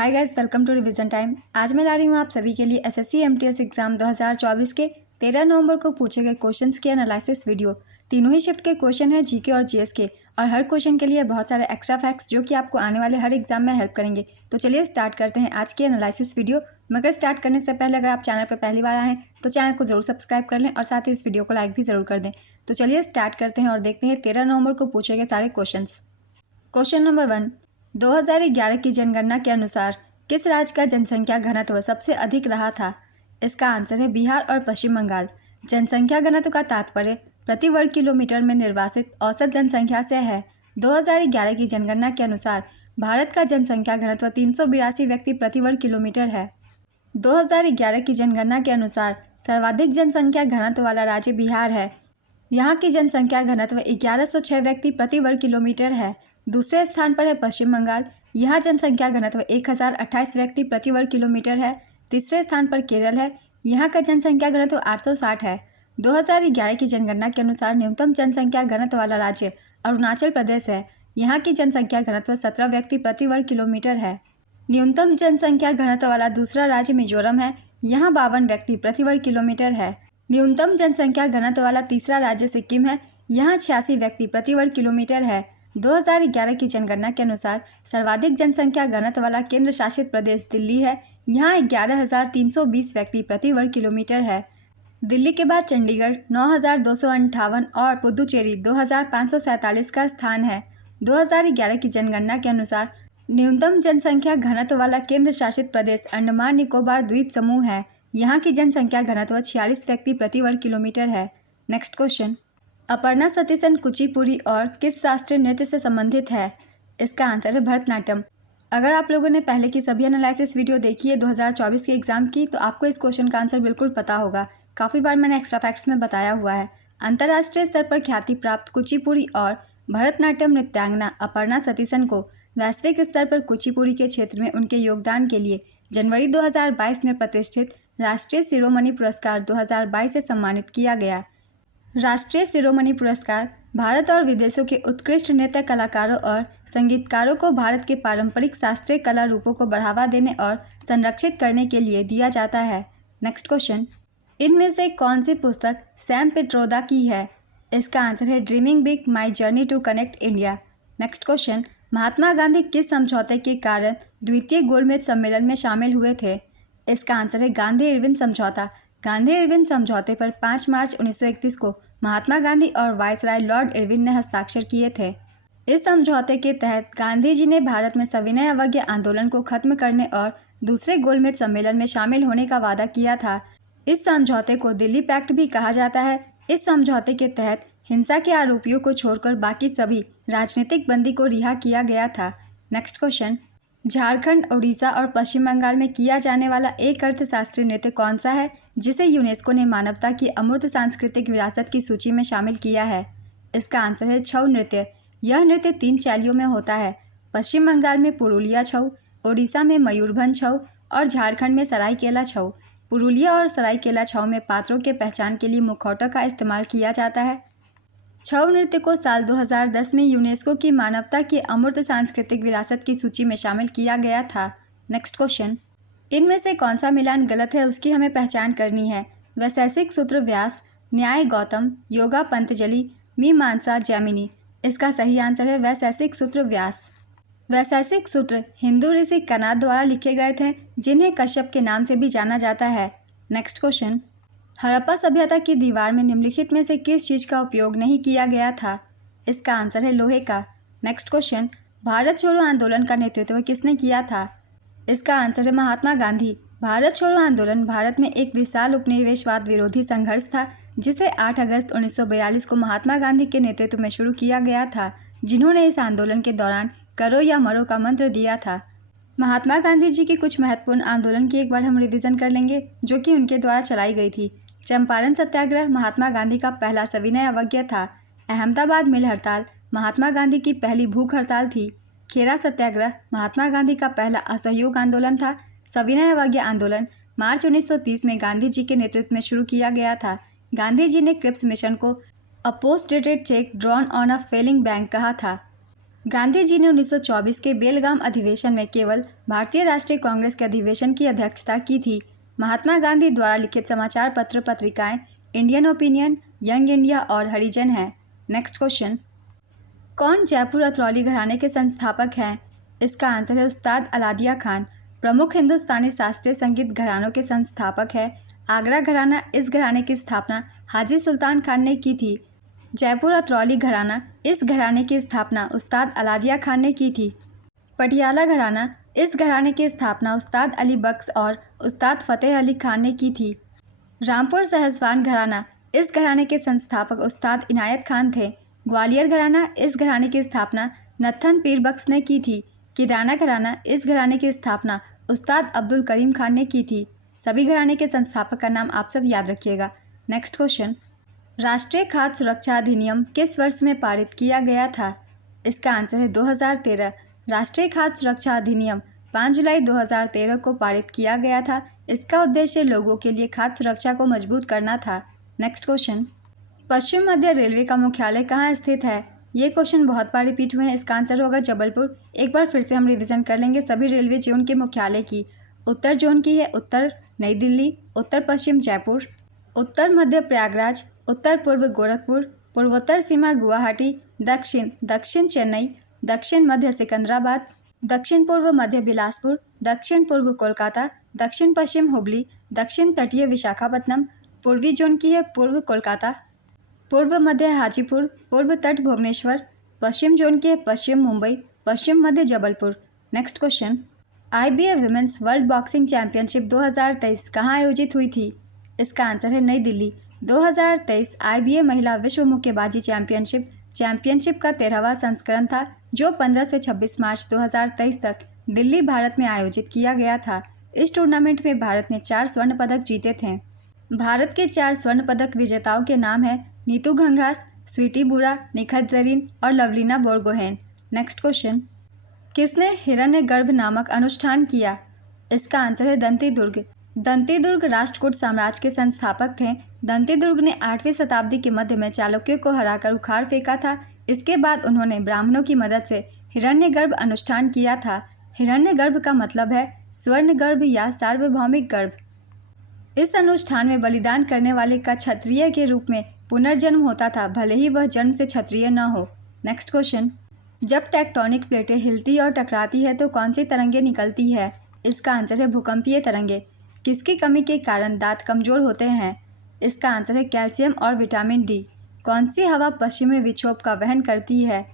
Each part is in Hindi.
Hi guys, welcome to revision time. आज मैं ला रही हूँ आप सभी के लिए एसएससी एमटीएस एग्जाम 2024 के 13 नवंबर को पूछे गए क्वेश्चंस के एनालिसिस वीडियो। तीनों ही शिफ्ट के क्वेश्चन है, जीके और जीएस के, और हर क्वेश्चन के लिए बहुत सारे एक्स्ट्रा फैक्ट्स जो कि आपको आने वाले हर एग्जाम में हेल्प करेंगे। तो चलिए स्टार्ट करते हैं आज की एनालिसिस वीडियो। मगर स्टार्ट करने से पहले अगर आप चैनल पर पहली बार आए हैं तो चैनल को जरूर सब्सक्राइब कर लें और साथ ही इस वीडियो को लाइक भी जरूर कर दें। तो चलिए स्टार्ट करते हैं और देखते हैं 13 नवंबर को पूछे गए सारे क्वेश्चन। क्वेश्चन नंबर 1, 2011 की जनगणना के अनुसार किस राज्य का जनसंख्या घनत्व सबसे अधिक रहा था? इसका आंसर है बिहार और पश्चिम बंगाल। जनसंख्या घनत्व का तात्पर्य प्रति वर्ग किलोमीटर में निर्वासित औसत जनसंख्या से है। 2011 की जनगणना के अनुसार भारत का जनसंख्या घनत्व 382 व्यक्ति प्रति वर्ग किलोमीटर है। 2011 की जनगणना के अनुसार सर्वाधिक जनसंख्या घनत्व वाला राज्य बिहार है। यहाँ की जनसंख्या घनत्व 1106 व्यक्ति प्रति वर्ग किलोमीटर है। दूसरे स्थान पर है पश्चिम बंगाल। यहाँ जनसंख्या घनत्व 1028 व्यक्ति प्रति वर्ग किलोमीटर है। तीसरे स्थान पर केरल है। यहाँ का जनसंख्या घनत्व 860 है। 2011 की जनगणना के अनुसार न्यूनतम जनसंख्या घनत्व वाला राज्य अरुणाचल प्रदेश है। यहाँ की जनसंख्या घनत्व 17 व्यक्ति प्रति वर्ग किलोमीटर है। न्यूनतम जनसंख्या घनत्व वाला दूसरा राज्य मिजोरम है। यहाँ 52 व्यक्ति प्रति वर्ग किलोमीटर है। न्यूनतम जनसंख्या घनत्व वाला तीसरा राज्य सिक्किम है। यहाँ 86 व्यक्ति प्रति वर्ग किलोमीटर है। 2011 की जनगणना के अनुसार सर्वाधिक जनसंख्या घनत्व वाला केंद्र शासित प्रदेश दिल्ली है। यहाँ 11,320 व्यक्ति प्रति वर्ग किलोमीटर है। दिल्ली के बाद चंडीगढ़ 9,258 और पुदुचेरी 2,547 का स्थान है। 2011 की जनगणना के अनुसार न्यूनतम जनसंख्या घनत्व वाला केंद्र शासित प्रदेश अंडमान निकोबार द्वीप समूह है। यहाँ की जनसंख्या घनत्व 46 व्यक्ति प्रति वर्ग किलोमीटर है। नेक्स्ट क्वेश्चन, अपर्णा सतीशन कुचिपुड़ी और किस शास्त्रीय नृत्य से संबंधित है? इसका आंसर है भरतनाट्यम। अगर आप लोगों ने पहले की सभी एनालिसिस वीडियो देखी है 2024 के एग्जाम की, तो आपको इस क्वेश्चन का आंसर बिल्कुल पता होगा। काफ़ी बार मैंने एक्स्ट्रा फैक्ट्स में बताया हुआ है। अंतर्राष्ट्रीय स्तर पर ख्याति प्राप्त कुचिपुड़ी और भरतनाट्यम नृत्यांगना अपर्णा सतीशन को वैश्विक स्तर पर कुचिपुड़ी के क्षेत्र में उनके योगदान के लिए जनवरी 2022 में प्रतिष्ठित राष्ट्रीय शिरोमणि पुरस्कार 2022 से सम्मानित किया गया। राष्ट्रीय शिरोमणि पुरस्कार भारत और विदेशों के उत्कृष्ट नृत्य कलाकारों और संगीतकारों को भारत के पारंपरिक शास्त्रीय कला रूपों को बढ़ावा देने और संरक्षित करने के लिए दिया जाता है। नेक्स्ट क्वेश्चन, इनमें से कौन सी पुस्तक सैम पिट्रोदा की है? इसका आंसर है dreaming big, my journey to connect India. Next question, Mahatma Gandhi किस समझौते के कारण द्वितीय गोलमेज सम्मेलन में शामिल हुए थे? इसका आंसर है गांधी इरविन समझौता। गांधी इरविन समझौते पर 5 मार्च 1931 को महात्मा गांधी और वायसराय लॉर्ड इरविन ने हस्ताक्षर किए थे। इस समझौते के तहत गांधी जी ने भारत में सविनय अवज्ञा आंदोलन को खत्म करने और दूसरे गोलमेज सम्मेलन में शामिल होने का वादा किया था। इस समझौते को दिल्ली पैक्ट भी कहा जाता है। इस समझौते के तहत हिंसा के आरोपियों को छोड़कर बाकी सभी राजनीतिक बंदी को रिहा किया गया था। नेक्स्ट क्वेश्चन, झारखंड, उड़ीसा और पश्चिम बंगाल में किया जाने वाला एक अर्थशास्त्रीय नृत्य कौन सा है जिसे यूनेस्को ने मानवता की अमूर्त सांस्कृतिक विरासत की सूची में शामिल किया है? इसका आंसर है छऊ नृत्य। यह नृत्य 3 शैलियों में होता है। पश्चिम बंगाल में पुरुलिया छऊ, उड़ीसा में मयूरभंज छऊ और झारखंड में सरायकेला छऊ। पुरुलिया और सरायकेला छऊ में पात्रों के पहचान के लिए मुखौटा का इस्तेमाल किया जाता है। छऊ नृत्य को साल 2010 में यूनेस्को की मानवता की अमूर्त सांस्कृतिक विरासत की सूची में शामिल किया गया था। नेक्स्ट क्वेश्चन, इनमें से कौन सा मिलान गलत है उसकी हमें पहचान करनी है? वैशेषिक सूत्र व्यास, न्याय गौतम, योगा पंतजलि, मीमांसा जैमिनी। इसका सही आंसर है वैशेषिक सूत्र व्यास। वैशेषिक सूत्र हिंदू ऋषि कनाद द्वारा लिखे गए थे, जिन्हें कश्यप के नाम से भी जाना जाता है। नेक्स्ट क्वेश्चन, हड़प्पा सभ्यता की दीवार में निम्नलिखित में से किस चीज़ का उपयोग नहीं किया गया था? इसका आंसर है लोहे का। नेक्स्ट क्वेश्चन, भारत छोड़ो आंदोलन का नेतृत्व किसने किया था? इसका आंसर है महात्मा गांधी। भारत छोड़ो आंदोलन भारत में एक विशाल उपनिवेशवाद विरोधी संघर्ष था, जिसे 8 अगस्त 1942 को महात्मा गांधी के नेतृत्व में शुरू किया गया था, जिन्होंने इस आंदोलन के दौरान करो या मरो का मंत्र दिया था। महात्मा गांधी जी की कुछ महत्वपूर्ण आंदोलन की एक बार हम रिवीजन कर लेंगे, जो कि उनके द्वारा चलाई गई थी। चंपारण सत्याग्रह महात्मा गांधी का पहला सविनय अवज्ञा था। अहमदाबाद मिल हड़ताल महात्मा गांधी की पहली भूख हड़ताल थी। खेरा सत्याग्रह महात्मा गांधी का पहला असहयोग आंदोलन था। सविनय अवज्ञा आंदोलन मार्च 1930 में गांधी जी के नेतृत्व में शुरू किया गया था। गांधी जी ने क्रिप्स मिशन को a post dated cheque drawn on a failing bank कहा था। गांधी जी ने 1924 के बेलगाम अधिवेशन में केवल भारतीय राष्ट्रीय कांग्रेस के अधिवेशन की अध्यक्षता की थी। महात्मा गांधी द्वारा लिखित समाचार पत्र पत्रिकाएं इंडियन ओपिनियन, यंग इंडिया और हरिजन हैं। नेक्स्ट क्वेश्चन, कौन जयपुर अतरौली घराने के संस्थापक हैं? इसका आंसर है उस्ताद अलादिया खान। प्रमुख हिंदुस्तानी शास्त्रीय संगीत घरानों के संस्थापक है आगरा घराना। इस घराने की स्थापना हाजी सुल्तान खान ने की थी। जयपुर अतरौली घराना, इस घराने की स्थापना उस्ताद अलादिया खान ने की थी। पटियाला घराना, इस घराने की स्थापना उस्ताद अली बख्श और उस्ताद फ़तेह अली खान ने की थी। रामपुर सहसवान घराना, इस घराने के संस्थापक उस्ताद इनायत खान थे। ग्वालियर घराना, इस घराने की स्थापना नत्थन पीर बख्श ने की थी। किराना घराना, इस घराने की स्थापना उस्ताद अब्दुल करीम खान ने की थी। सभी घराने के संस्थापक का नाम आप सब याद रखिएगा। नेक्स्ट क्वेश्चन, राष्ट्रीय खाद्य सुरक्षा अधिनियम किस वर्ष में पारित किया गया था? इसका आंसर है 2013। राष्ट्रीय खाद्य सुरक्षा अधिनियम 5 जुलाई 2013 को पारित किया गया था। इसका उद्देश्य लोगों के लिए खाद्य सुरक्षा को मजबूत करना था। नेक्स्ट क्वेश्चन, पश्चिम मध्य रेलवे का मुख्यालय कहाँ स्थित है? ये क्वेश्चन बहुत बार रिपीट हुए हैं। इसका आंसर होगा जबलपुर। एक बार फिर से हम रिवीजन कर लेंगे सभी रेलवे जोन के मुख्यालय की। उत्तर जोन की है उत्तर नई दिल्ली, उत्तर पश्चिम जयपुर, उत्तर मध्य प्रयागराज, उत्तर पूर्व गोरखपुर, पूर्वोत्तर सीमा गुवाहाटी, दक्षिण चेन्नई, दक्षिण मध्य सिकंदराबाद, दक्षिण पूर्व मध्य बिलासपुर, दक्षिण पूर्व कोलकाता, दक्षिण पश्चिम हुबली, दक्षिण तटीय विशाखापट्टनम, पूर्वी जोन की है पूर्व कोलकाता, पूर्व मध्य हाजीपुर, पूर्व तट भुवनेश्वर, पश्चिम जोन की है पश्चिम मुंबई, पश्चिम मध्य Jabalpur. Next question, IBA women's world boxing championship 2023 कहाँ आयोजित हुई थी? इसका आंसर है नई दिल्ली। 2023 IBA महिला विश्व मुक्केबाजी चैंपियनशिप का 13वां संस्करण था, जो 15 से 26 मार्च 2023 तक दिल्ली, भारत में आयोजित किया गया था। इस टूर्नामेंट में भारत ने 4 स्वर्ण पदक जीते थे। भारत के 4 स्वर्ण पदक विजेताओं के नाम हैं नीतू घंघास, स्वीटी बुरा, निखत जरीन और लवलीना बोरगोहेन। नेक्स्ट क्वेश्चन, किसने हिरण्यगर्भ नामक अनुष्ठान किया? इसका आंसर है दंतीदुर्ग। दंतीदुर्ग राष्ट्रकूट साम्राज्य के संस्थापक थे। दंतीदुर्ग ने 8वीं शताब्दी के मध्य में चालुक्यों को हराकर उखाड़ फेंका था। इसके बाद उन्होंने ब्राह्मणों की मदद से हिरण्यगर्भ अनुष्ठान किया था। हिरण्यगर्भ का मतलब है स्वर्णगर्भ या सार्वभौमिक गर्भ। इस अनुष्ठान में बलिदान करने वाले का क्षत्रिय के रूप में पुनर्जन्म होता था, भले ही वह जन्म से क्षत्रिय न हो। नेक्स्ट क्वेश्चन, जब टेक्टोनिक प्लेटें हिलती और टकराती है तो कौन सी तरंगें निकलती है? इसका आंसर है भूकंपीय तरंगें। किसकी कमी के कारण दांत कमजोर होते हैं? इसका आंसर है कैल्शियम और विटामिन डी। कौन सी हवा पश्चिमी विक्षोभ का वहन करती है?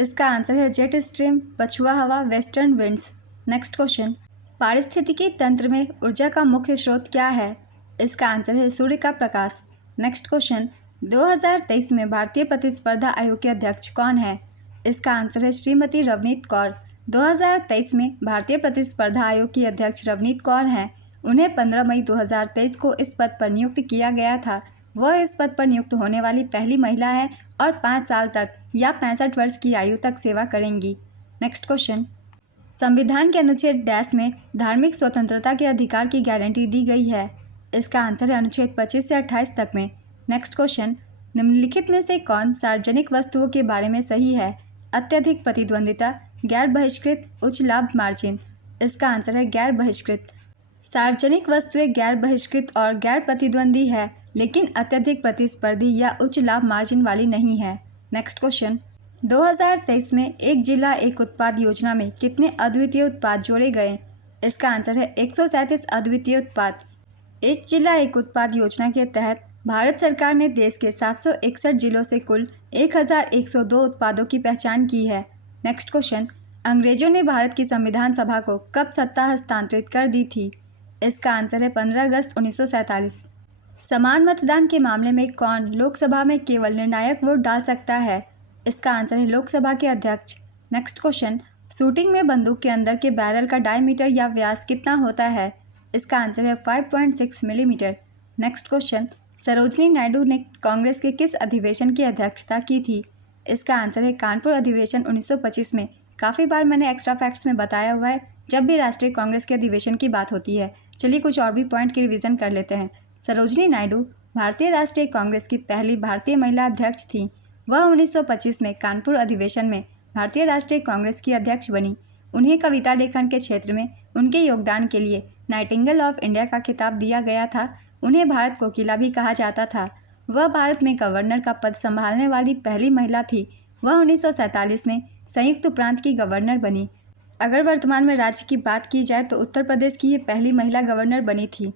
इसका आंसर है जेट स्ट्रीम, पछुआ हवा, वेस्टर्न विंड्स। नेक्स्ट क्वेश्चन, पारिस्थितिकी तंत्र में ऊर्जा का मुख्य स्रोत क्या है? इसका आंसर है सूर्य का प्रकाश। नेक्स्ट क्वेश्चन, 2023 में भारतीय प्रतिस्पर्धा आयोग के अध्यक्ष कौन है? इसका आंसर है श्रीमती रवनीत कौर। 2023 में भारतीय प्रतिस्पर्धा आयोग की अध्यक्ष रवनीत कौर हैं। उन्हें 15 मई 2023 को इस पद पर नियुक्त किया गया था। वह इस पद पर नियुक्त होने वाली पहली महिला है और 5 साल तक या 65 वर्ष की आयु तक सेवा करेंगी। नेक्स्ट क्वेश्चन, संविधान के अनुच्छेद डैश में धार्मिक स्वतंत्रता के अधिकार की गारंटी दी गई है? इसका आंसर है अनुच्छेद 25 से 28 तक में। नेक्स्ट क्वेश्चन, निम्नलिखित में से कौन सार्वजनिक वस्तुओं के बारे में सही है? अत्यधिक प्रतिद्वंदिता, गैर बहिष्कृत, उच्च लाभ मार्जिन। इसका आंसर है गैर बहिष्कृत। सार्वजनिक वस्तुएं गैर बहिष्कृत और गैर प्रतिद्वंदी है, लेकिन अत्यधिक प्रतिस्पर्धी या उच्च लाभ मार्जिन वाली नहीं है। नेक्स्ट क्वेश्चन, 2023 में एक जिला एक उत्पाद योजना में कितने अद्वितीय उत्पाद जोड़े गए? इसका आंसर है 137 अद्वितीय उत्पाद। एक जिला एक उत्पाद योजना के तहत भारत सरकार ने देश के 761 जिलों से कुल 1102 उत्पादों की पहचान की है। नेक्स्ट क्वेश्चन, अंग्रेजों ने भारत की संविधान सभा को कब सत्ता हस्तांतरित कर दी थी? इसका आंसर है 15 अगस्त 1947। समान मतदान के मामले में कौन लोकसभा में केवल निर्णायक वोट डाल सकता है? इसका आंसर है लोकसभा के अध्यक्ष। नेक्स्ट क्वेश्चन, शूटिंग में बंदूक के अंदर के बैरल का डायमीटर या व्यास कितना होता है? इसका आंसर है 5.6 millimetre. Next question, Sarojini Naidu ने कांग्रेस के किस अधिवेशन की अध्यक्षता की थी? इसका आंसर है कानपुर अधिवेशन 1925 में। काफ़ी बार मैंने एक्स्ट्रा फैक्ट्स में बताया हुआ है जब भी राष्ट्रीय कांग्रेस के अधिवेशन की बात होती है। चलिए कुछ और भी पॉइंट की रिवीजन कर लेते हैं। सरोजनी नायडू भारतीय राष्ट्रीय कांग्रेस की पहली भारतीय महिला अध्यक्ष थी। वह 1925 में कानपुर अधिवेशन में भारतीय राष्ट्रीय कांग्रेस की अध्यक्ष बनी। उन्हें कविता लेखन के क्षेत्र में उनके योगदान के लिए नाइटिंगेल ऑफ इंडिया का खिताब दिया गया था। उन्हें भारत कोकिला भी कहा जाता था। वह भारत में गवर्नर का पद संभालने वाली पहली महिला थी। वह 1947 में संयुक्त प्रांत की गवर्नर बनी। अगर वर्तमान में राज्य की बात की जाए तो उत्तर प्रदेश की ये पहली महिला गवर्नर बनी थी।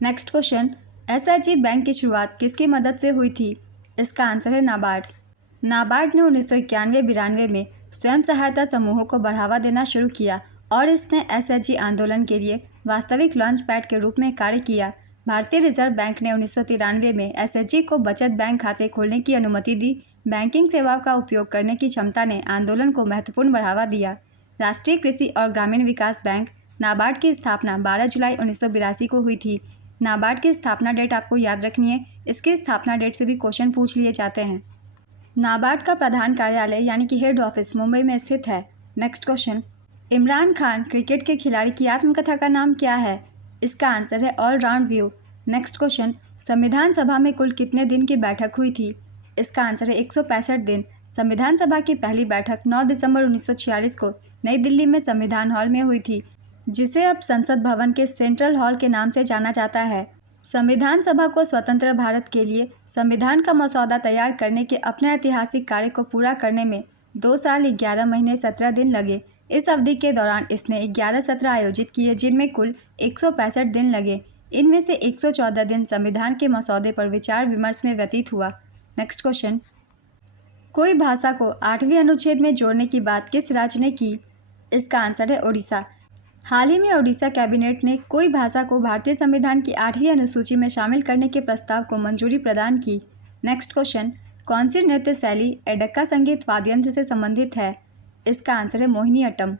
नेक्स्ट क्वेश्चन, एसएचजी बैंक की शुरुआत किसकी मदद से हुई थी? इसका आंसर है नाबार्ड। नाबार्ड ने 1991-92 में स्वयं सहायता समूहों को बढ़ावा देना शुरू किया और इसने एसएचजी आंदोलन के लिए वास्तविक लॉन्च पैड के रूप में कार्य किया। भारतीय रिजर्व बैंक ने 1993 में एसएचजी को बचत बैंक खाते खोलने की अनुमति दी। बैंकिंग सेवाओं का उपयोग करने की क्षमता ने आंदोलन को महत्वपूर्ण बढ़ावा दिया। राष्ट्रीय कृषि और ग्रामीण विकास बैंक नाबार्ड की स्थापना 12 जुलाई 1982 को हुई थी। नाबार्ड की स्थापना डेट आपको याद रखनी है, इसकी स्थापना डेट से भी क्वेश्चन पूछ लिए जाते हैं। नाबार्ड का प्रधान कार्यालय यानी कि हेड ऑफिस मुंबई में स्थित है। Next question, Imran Khan cricket के खिलाड़ी की आत्मकथा का नाम क्या है? इसका आंसर है all round view. Next question, संविधान सभा में कुल कितने दिन की बैठक हुई थी? इसका आंसर है 165 दिन। संविधान सभा की पहली बैठक 9 दिसंबर 1946 को नई दिल्ली में संविधान हॉल में हुई थी, जिसे अब संसद भवन के सेंट्रल हॉल के नाम से जाना जाता है। संविधान सभा को स्वतंत्र भारत के लिए संविधान का मसौदा तैयार करने के अपने ऐतिहासिक कार्य को पूरा करने में 2 साल 11 महीने 17 दिन लगे। इस अवधि के दौरान इसने 11 सत्र आयोजित किए, जिनमें कुल 165 दिन लगे। इनमें से 114 दिन संविधान के मसौदे पर विचार विमर्श में व्यतीत हुआ। नेक्स्ट क्वेश्चन, कोई भाषा को 8वें अनुच्छेद में जोड़ने की बात किस राज्य ने की? इसका आंसर है ओडिशा। हाल ही में ओडिशा कैबिनेट ने कोई भाषा को भारतीय संविधान की 8वीं अनुसूची में शामिल करने के प्रस्ताव को मंजूरी प्रदान की। नेक्स्ट क्वेश्चन, कौन सी नृत्य शैली एडक्का संगीत वाद्ययंत्र से संबंधित है? इसका आंसर है मोहिनीअट्टम।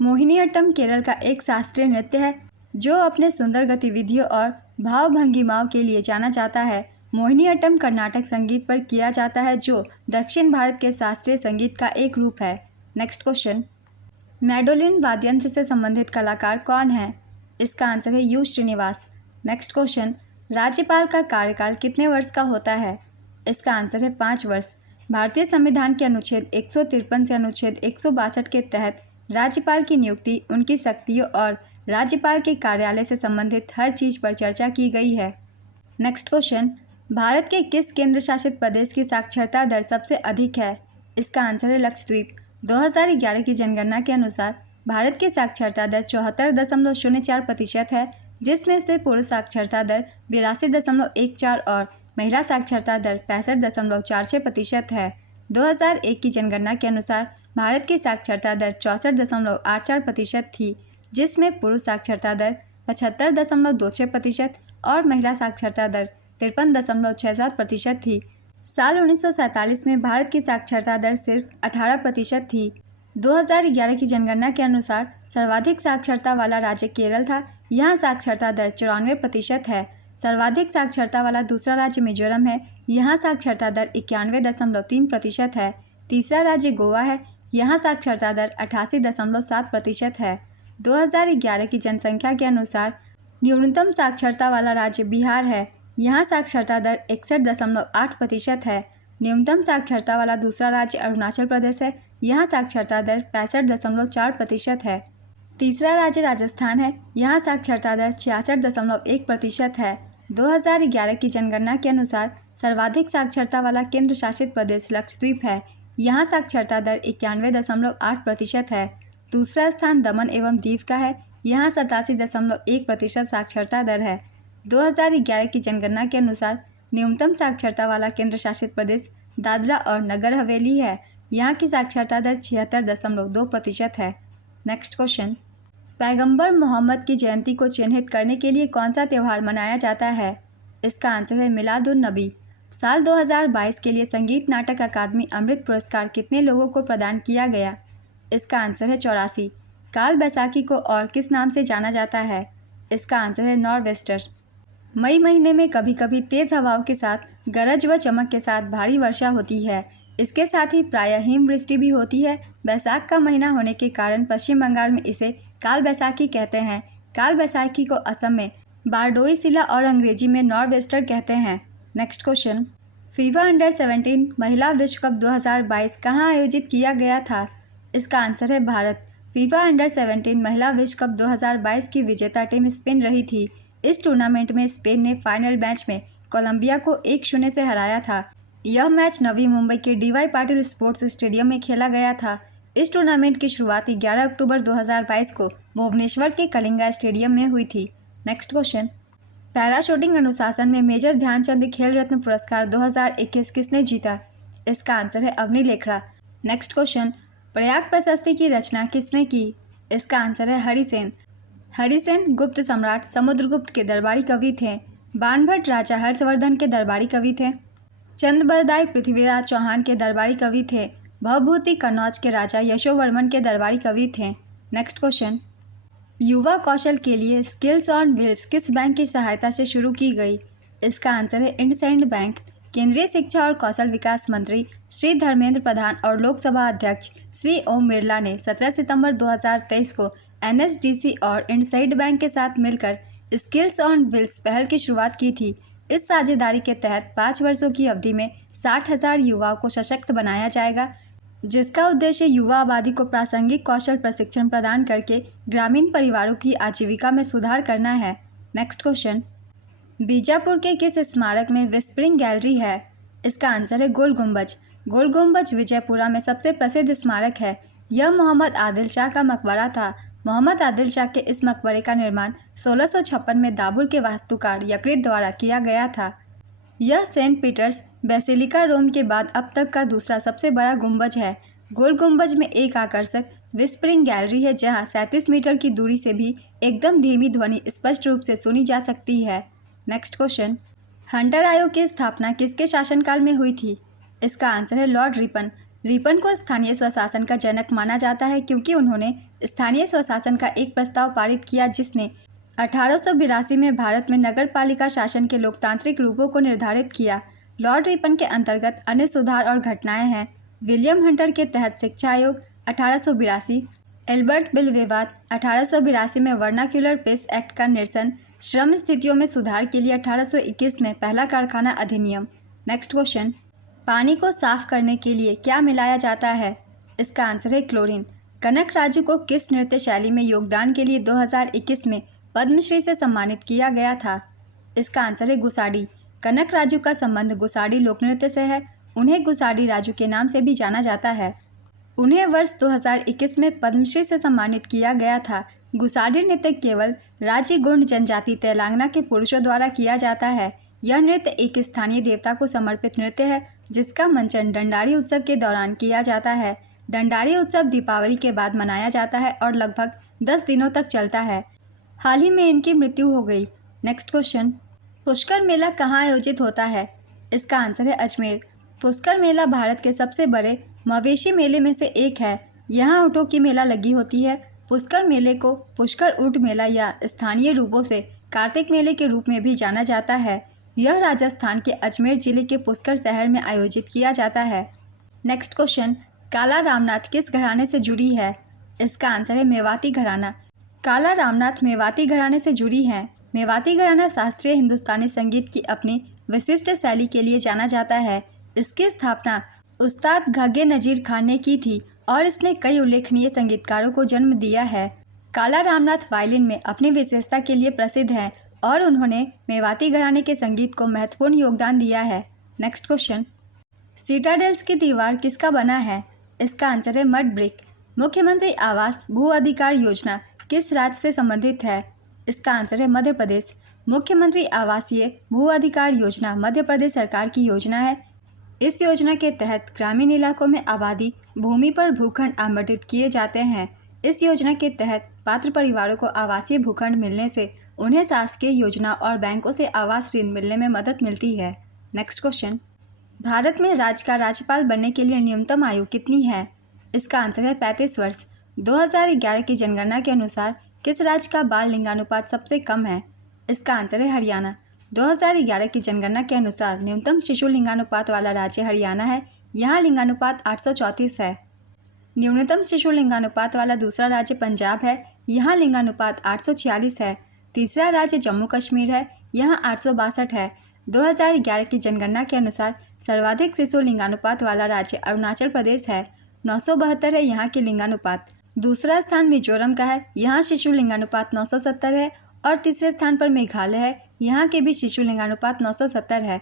मोहिनीअट्टम केरल का एक शास्त्रीय नृत्य है जो अपने सुंदर गतिविधियों और भाव भंगिमाओं के लिए जाना जाता है। मोहिनीअट्टम कर्नाटक संगीत पर किया जाता है जो दक्षिण भारत के शास्त्रीय संगीत का एक रूप है। नेक्स्ट क्वेश्चन, मैंडोलिन वाद्ययंत्र से संबंधित कलाकार कौन है? इसका आंसर है यू श्रीनिवास। नेक्स्ट क्वेश्चन, राज्यपाल का कार्यकाल कितने वर्ष का होता है? इसका आंसर है 5 वर्ष। भारतीय संविधान के अनुच्छेद 153 से अनुच्छेद 162 के तहत राज्यपाल की नियुक्ति, उनकी शक्तियों और राज्यपाल के कार्यालय से संबंधित हर चीज़ पर चर्चा की गई है। नेक्स्ट क्वेश्चन, भारत के किस केंद्र शासित प्रदेश की साक्षरता दर सबसे अधिक है? इसका आंसर है लक्षद्वीप। 2011 की जनगणना के अनुसार भारत की साक्षरता दर 74.04% है, जिसमें से पुरुष साक्षरता दर 82.14 और महिला साक्षरता दर 65.46% है। 2001 की जनगणना के अनुसार भारत की साक्षरता दर 64.84% थी, जिसमें पुरुष साक्षरता दर 75.26% और महिला साक्षरता दर 53.67% थी। साल 1947 में भारत की साक्षरता दर सिर्फ 18% थी। 2011 की जनगणना के अनुसार सर्वाधिक साक्षरता वाला राज्य केरल था। यहाँ साक्षरता दर 94% है। सर्वाधिक साक्षरता वाला दूसरा राज्य मिजोरम है। यहाँ साक्षरता दर 91.3% है। तीसरा राज्य गोवा है। यहाँ साक्षरता दर 88.7% है। 2011 की जनसंख्या के अनुसार न्यूनतम साक्षरता वाला राज्य बिहार है। यहाँ साक्षरता दर 61.8% है। न्यूनतम साक्षरता वाला दूसरा राज्य अरुणाचल प्रदेश है। यहाँ साक्षरता दर 65.4% है। तीसरा राज्य राजस्थान है। यहाँ साक्षरता दर 66.1% है। 2011 की जनगणना के अनुसार सर्वाधिक साक्षरता वाला केंद्र शासित प्रदेश लक्षद्वीप है। यहाँ साक्षरता दर 91.8% है। दूसरा स्थान दमन एवं दीव का है। यहाँ 87.1% साक्षरता दर है। 2011 की जनगणना के अनुसार न्यूनतम साक्षरता वाला केंद्र शासित प्रदेश दादरा और नगर हवेली है। यहाँ की साक्षरता दर 76.2% है। नेक्स्ट क्वेश्चन, पैगंबर मोहम्मद की जयंती को चिन्हित करने के लिए कौन सा त्यौहार मनाया जाता है? इसका आंसर है मिलादुन नबी। साल 2022 के लिए संगीत नाटक अकादमी अमृत पुरस्कार कितने लोगों को प्रदान किया गया? इसका आंसर है 84। काल बैसाखी को और किस नाम से जाना जाता है? इसका आंसर है नॉर्वेस्टर। मई महीने में कभी कभी तेज़ हवाओं के साथ गरज व चमक के साथ भारी वर्षा होती है। इसके साथ ही प्रायः हिमवृष्टि भी होती है। बैसाख का महीना होने के कारण पश्चिम बंगाल में इसे काल बैसाखी कहते हैं। काल बैसाखी को असम में बारडोई सिला और अंग्रेजी में नॉर्वेस्टर कहते हैं। नेक्स्ट क्वेश्चन, फीफा अंडर 17 महिला विश्व कप 2022 कहाँ आयोजित किया गया था? इसका आंसर है भारत। फीफा अंडर 17 महिला विश्व कप 2022 की विजेता टीम स्पेन रही थी। इस टूर्नामेंट में स्पेन ने फाइनल मैच में कोलंबिया को 1-0 से हराया था। यह मैच नवी मुंबई के डीवाई पाटिल स्पोर्ट्स स्टेडियम में खेला गया था। इस टूर्नामेंट की शुरुआत 11 अक्टूबर 2022 को भुवनेश्वर के कलिंगा स्टेडियम में हुई थी। नेक्स्ट क्वेश्चन, पैराशूटिंग अनुशासन में मेजर ध्यानचंद खेल रत्न पुरस्कार 2021 किसने जीता? इसका आंसर है अवनी लेखड़ा। नेक्स्ट क्वेश्चन, प्रयाग प्रशस्ति की रचना किसने की? इसका आंसर है हरिसेन। हरिसेन गुप्त सम्राट समुद्रगुप्त के दरबारी कवि थे। बाणभट्ट राजा हर्षवर्धन के दरबारी कवि थे। चंद्रबरदाई पृथ्वीराज चौहान के दरबारी कवि थे। भवभूति कन्नौज के राजा यशोवर्मन के दरबारी कवि थे। नेक्स्ट क्वेश्चन, युवा कौशल के लिए स्किल्स ऑन व्हील्स किस बैंक की सहायता से शुरू की गई? इसका आंसर है इंडसइंड बैंक। केंद्रीय शिक्षा और कौशल विकास मंत्री श्री धर्मेंद्र प्रधान और लोकसभा अध्यक्ष श्री ओम बिरला ने 17 सितंबर 2023 को एनएसडीसी और इंडसइंड बैंक के साथ मिलकर स्किल्स ऑन व्हील्स पहल की शुरुआत की थी। इस साझेदारी के तहत 5 वर्षों की अवधि में 60,000 युवाओं को सशक्त बनाया जाएगा, जिसका उद्देश्य युवा आबादी को प्रासंगिक कौशल प्रशिक्षण प्रदान करके ग्रामीण परिवारों की आजीविका में सुधार करना है। नेक्स्ट क्वेश्चन, बीजापुर के किस स्मारक में विस्परिंग गैलरी है? इसका आंसर है गोल गुंबज। गोल गुंबज विजयपुरा में सबसे प्रसिद्ध स्मारक है। यह मोहम्मद आदिल शाह का मकबरा था। मोहम्मद आदिल शाह के इस मकबरे का निर्माण 1656 में दाबुल के वास्तुकार यकृत द्वारा किया गया था। यह सेंट पीटर्स बेसिलिका रोम के बाद अब तक का दूसरा सबसे बड़ा गुंबज है। गोल गुंबज में एक आकर्षक विस्परिंग गैलरी है, जहां 37 मीटर की दूरी से भी एकदम धीमी ध्वनि स्पष्ट रूप से सुनी जा सकती है। नेक्स्ट क्वेश्चन, हंटर आयोग की स्थापना किसके शासनकाल में हुई थी? इसका आंसर है लॉर्ड रिपन। रिपन को स्थानीय स्वशासन का जनक माना जाता है क्योंकि उन्होंने स्थानीय स्वशासन का एक प्रस्ताव पारित किया जिसने 1882 में भारत में नगर पालिका शासन के लोकतांत्रिक रूपों को निर्धारित किया। लॉर्ड रिपन के अंतर्गत अन्य सुधार और घटनाएं हैं। विलियम हंटर के तहत शिक्षा आयोग 1882, एल्बर्ट बिल विवाद 1882 में वर्नाक्यूलर पेस एक्ट का निरसन, श्रम स्थितियों में सुधार के लिए 1821 में पहला कारखाना अधिनियम। नेक्स्ट क्वेश्चन, पानी को साफ करने के लिए क्या मिलाया जाता है? इसका आंसर है क्लोरीन। कनक राजू को किस नृत्य शैली में योगदान के लिए 2021 में पद्मश्री से सम्मानित किया गया था? इसका आंसर है गुसाडी। कनक राजू का संबंध गुसाडी लोकनृत्य से है। उन्हें गुसाडी राजू के नाम से भी जाना जाता है। उन्हें वर्ष 2021 में पद्मश्री से सम्मानित किया गया था। गुसाडी नृत्य केवल राज्य गोंड जनजाति तेलंगाना के पुरुषों द्वारा किया जाता है। यह नृत्य एक स्थानीय देवता को समर्पित नृत्य है जिसका मंचन डंडारी उत्सव के दौरान किया जाता है। डंडारी उत्सव दीपावली के बाद मनाया जाता है और लगभग 10 दिनों तक चलता है। हाल ही में इनकी मृत्यु हो गई। नेक्स्ट क्वेश्चन, पुष्कर मेला कहाँ आयोजित होता है? इसका आंसर है अजमेर। पुष्कर मेला भारत के सबसे बड़े मवेशी मेले में से एक है। यहाँ ऊँटों की मेला लगी होती है। पुष्कर मेले को पुष्कर ऊँट मेला या स्थानीय रूपों से कार्तिक मेले के रूप में भी जाना जाता है। यह राजस्थान के अजमेर जिले के पुष्कर शहर में आयोजित किया जाता है। नेक्स्ट क्वेश्चन, काला रामनाथ किस घराने से जुड़ी है? इसका आंसर है मेवाती घराना। काला रामनाथ मेवाती घराने से जुड़ी हैं। मेवाती घराना शास्त्रीय हिंदुस्तानी संगीत की अपनी विशिष्ट शैली के लिए जाना जाता है। इसकी स्थापना उस्ताद घग्गे नजीर खान ने की थी और इसने कई उल्लेखनीय संगीतकारों को जन्म दिया है। काला रामनाथ वायलिन में अपनी विशेषता के लिए प्रसिद्ध हैं और उन्होंने मेवाती घराने के संगीत को महत्वपूर्ण योगदान दिया है। नेक्स्ट क्वेश्चन, सिटाडेल्स की दीवार किसका बना है? इसका आंसर है मड ब्रिक। मुख्यमंत्री आवास भू अधिकार योजना किस राज्य से संबंधित है? इसका आंसर है मध्य प्रदेश। मुख्यमंत्री आवासीय भू अधिकार योजना मध्य प्रदेश सरकार की योजना है। इस योजना के तहत ग्रामीण इलाकों में आबादी भूमि पर भूखंड आवंटित किए जाते हैं। इस योजना के तहत पात्र परिवारों को आवासीय भूखंड मिलने से उन्हें शासकीय योजना और बैंकों से आवास ऋण मिलने में मदद मिलती है। नेक्स्ट क्वेश्चन, भारत में राज्य का राज्यपाल बनने के लिए न्यूनतम आयु कितनी है? इसका आंसर है 35 वर्ष। 2011 की जनगणना के अनुसार किस राज्य का बाल लिंगानुपात सबसे कम है? इसका आंसर है हरियाणा। 2011 की जनगणना के अनुसार न्यूनतम शिशु लिंगानुपात वाला राज्य हरियाणा है। यहाँ लिंगानुपात 834 है। न्यूनतम शिशु लिंगानुपात वाला दूसरा राज्य पंजाब है। यहाँ लिंगानुपात 846 है। तीसरा राज्य जम्मू कश्मीर है। यहाँ 862 है। 2011 की जनगणना के अनुसार सर्वाधिक शिशु लिंगानुपात वाला राज्य अरुणाचल प्रदेश है। 972 है यहाँ के लिंगानुपात। दूसरा स्थान मिजोरम का है, यहाँ शिशु लिंगानुपात 970 है। और तीसरे स्थान पर मेघालय है, यहाँ के भी शिशु लिंगानुपात 970 है।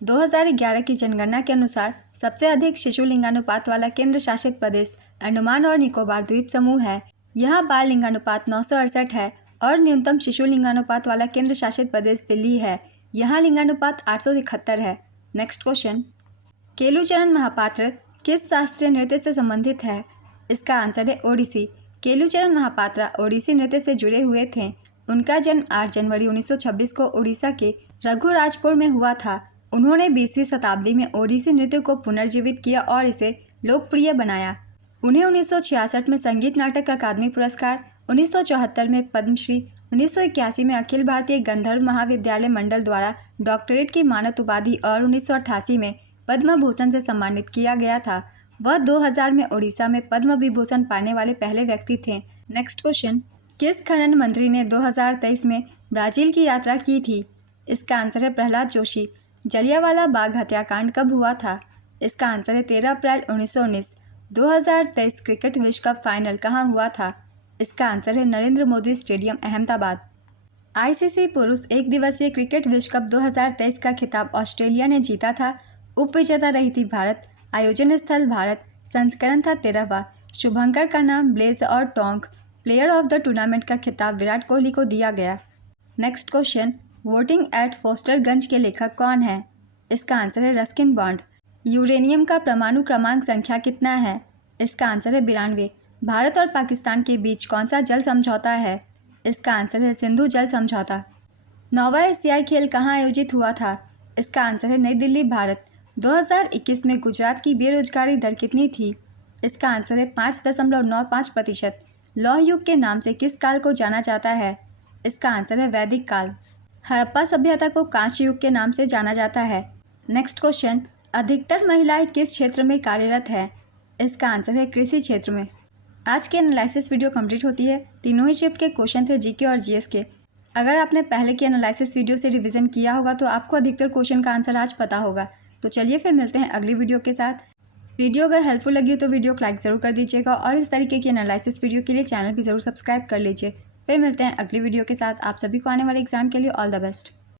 2011 की जनगणना के अनुसार सबसे अधिक शिशु लिंगानुपात वाला केंद्र शासित प्रदेश अंडमान और निकोबार द्वीप समूह है, यहाँ बाल लिंगानुपात 968 है। और न्यूनतम शिशु लिंगानुपात वाला केंद्र शासित प्रदेश दिल्ली है, यहाँ लिंगानुपात 871 है। नेक्स्ट क्वेश्चन, केलुचरण महापात्र किस शास्त्रीय नृत्य से संबंधित है? इसका आंसर है ओडिसी। केलुचरण महापात्रा ओडिसी नृत्य से जुड़े हुए थे। उनका जन्म 8 जनवरी 1926 को उड़ीसा के रघुराजपुर में हुआ था। उन्होंने 20वीं शताब्दी में ओडिसी नृत्य को पुनर्जीवित किया और इसे लोकप्रिय बनाया। उन्हें 1966 में संगीत नाटक अकादमी पुरस्कार, 1974 में पद्मश्री, 1981 में अखिल भारतीय गंधर्व महाविद्यालय मंडल द्वारा डॉक्टरेट की मानद उपाधि और 1988 में पद्म भूषण से सम्मानित किया गया था। वह 2000 में ओडिशा में पद्म विभूषण पाने वाले पहले व्यक्ति थे। नेक्स्ट क्वेश्चन, किस खनन मंत्री ने 2023 में ब्राज़ील की यात्रा की थी? इसका आंसर है प्रहलाद जोशी। जलियांवाला बाग हत्याकांड कब हुआ था? इसका आंसर है 13 अप्रैल 1919। 2023 क्रिकेट विश्व कप फाइनल कहाँ हुआ था? इसका आंसर है नरेंद्र मोदी स्टेडियम, अहमदाबाद। आईसीसी पुरुष एक दिवसीय क्रिकेट विश्व कप 2023 का खिताब ऑस्ट्रेलिया ने जीता था। उपविजेता रही थी भारत। आयोजन स्थल भारत। संस्करण था 13वां। शुभंकर का नाम ब्लेज और Tonk. Player of the tournament का खिताब विराट कोहली को दिया गया। नेक्स्ट क्वेश्चन, वोटिंग एट फोस्टरगंज के लेखक कौन है? इसका आंसर है रस्किन बॉन्ड। यूरेनियम का परमाणु क्रमांक संख्या कितना है? इसका आंसर है 92। भारत और पाकिस्तान के बीच कौन सा जल समझौता है? इसका आंसर है सिंधु जल समझौता। 9वां एशियाई खेल कहाँ आयोजित हुआ था? इसका आंसर है नई दिल्ली, भारत। 2021 में गुजरात की बेरोजगारी दर कितनी थी? इसका आंसर है 5.95%। लौह युग के नाम से किस काल को जाना जाता है? इसका आंसर है वैदिक काल। हड़प्पा सभ्यता को कांस्य युग के नाम से जाना जाता है। नेक्स्ट क्वेश्चन, अधिकतर महिलाएं किस क्षेत्र में कार्यरत है? इसका आंसर है कृषि क्षेत्र में। आज की एनालिसिस वीडियो कंप्लीट होती है। तीनों ही शिफ्ट के क्वेश्चन थे जीके और जीएस के। अगर आपने पहले की एनालिसिस वीडियो से रिवीजन किया होगा तो आपको अधिकतर क्वेश्चन का आंसर आज पता होगा। तो चलिए फिर मिलते हैं अगली वीडियो के साथ। वीडियो अगर हेल्पफुल लगी हो तो वीडियो को लाइक ज़रूर कर दीजिएगा और इस तरीके की एनालिसिस वीडियो के लिए चैनल भी ज़रूर सब्सक्राइब कर लीजिए। फिर मिलते हैं अगली वीडियो के साथ। आप सभी को आने वाले एग्जाम के लिए ऑल द बेस्ट।